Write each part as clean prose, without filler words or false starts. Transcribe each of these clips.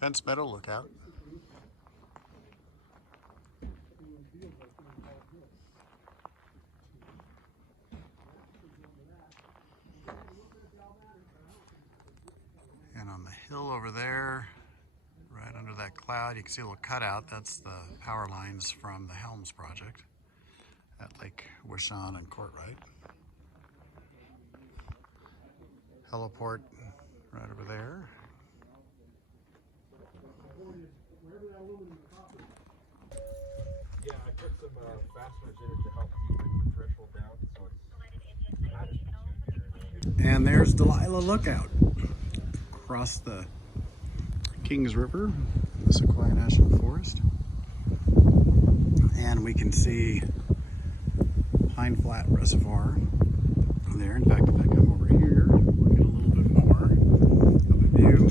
Fence Meadow Lookout. And on the hill over there, right under that cloud, you can see a little cutout. That's the power lines from the Helms project at Lake Wishon and Courtright. Heliport right over there. Yeah, I put some fasteners in it to help keep the threshold down, so it's And there's Delilah Lookout across the Kings River, the Sequoia National Forest. And we can see Pine Flat Reservoir there. In fact, if I come over here, we'll get a little bit more of a view.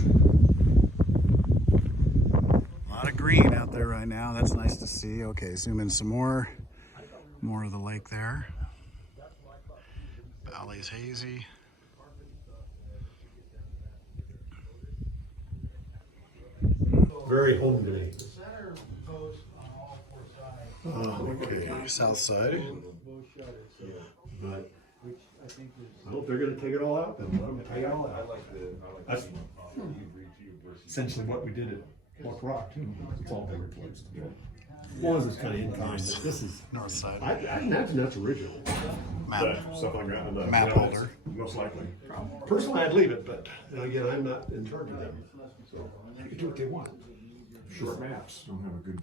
A lot of green out there right now. That's nice to see. Okay, zoom in some more. More of the lake there. Valley's hazy. Very home today. Okay, south side. But I hope they're going to take it all out. Then let them take it all out. That's essentially what we did at Buck Rock too. It's all been replaced. One is kind of in kind, but this is North side. I imagine that's original. Map, Stuff like that. map holder. Most likely. Personally, I'd leave it, but again, I'm not in charge of them. So they can do what they want. Short maps don't have a good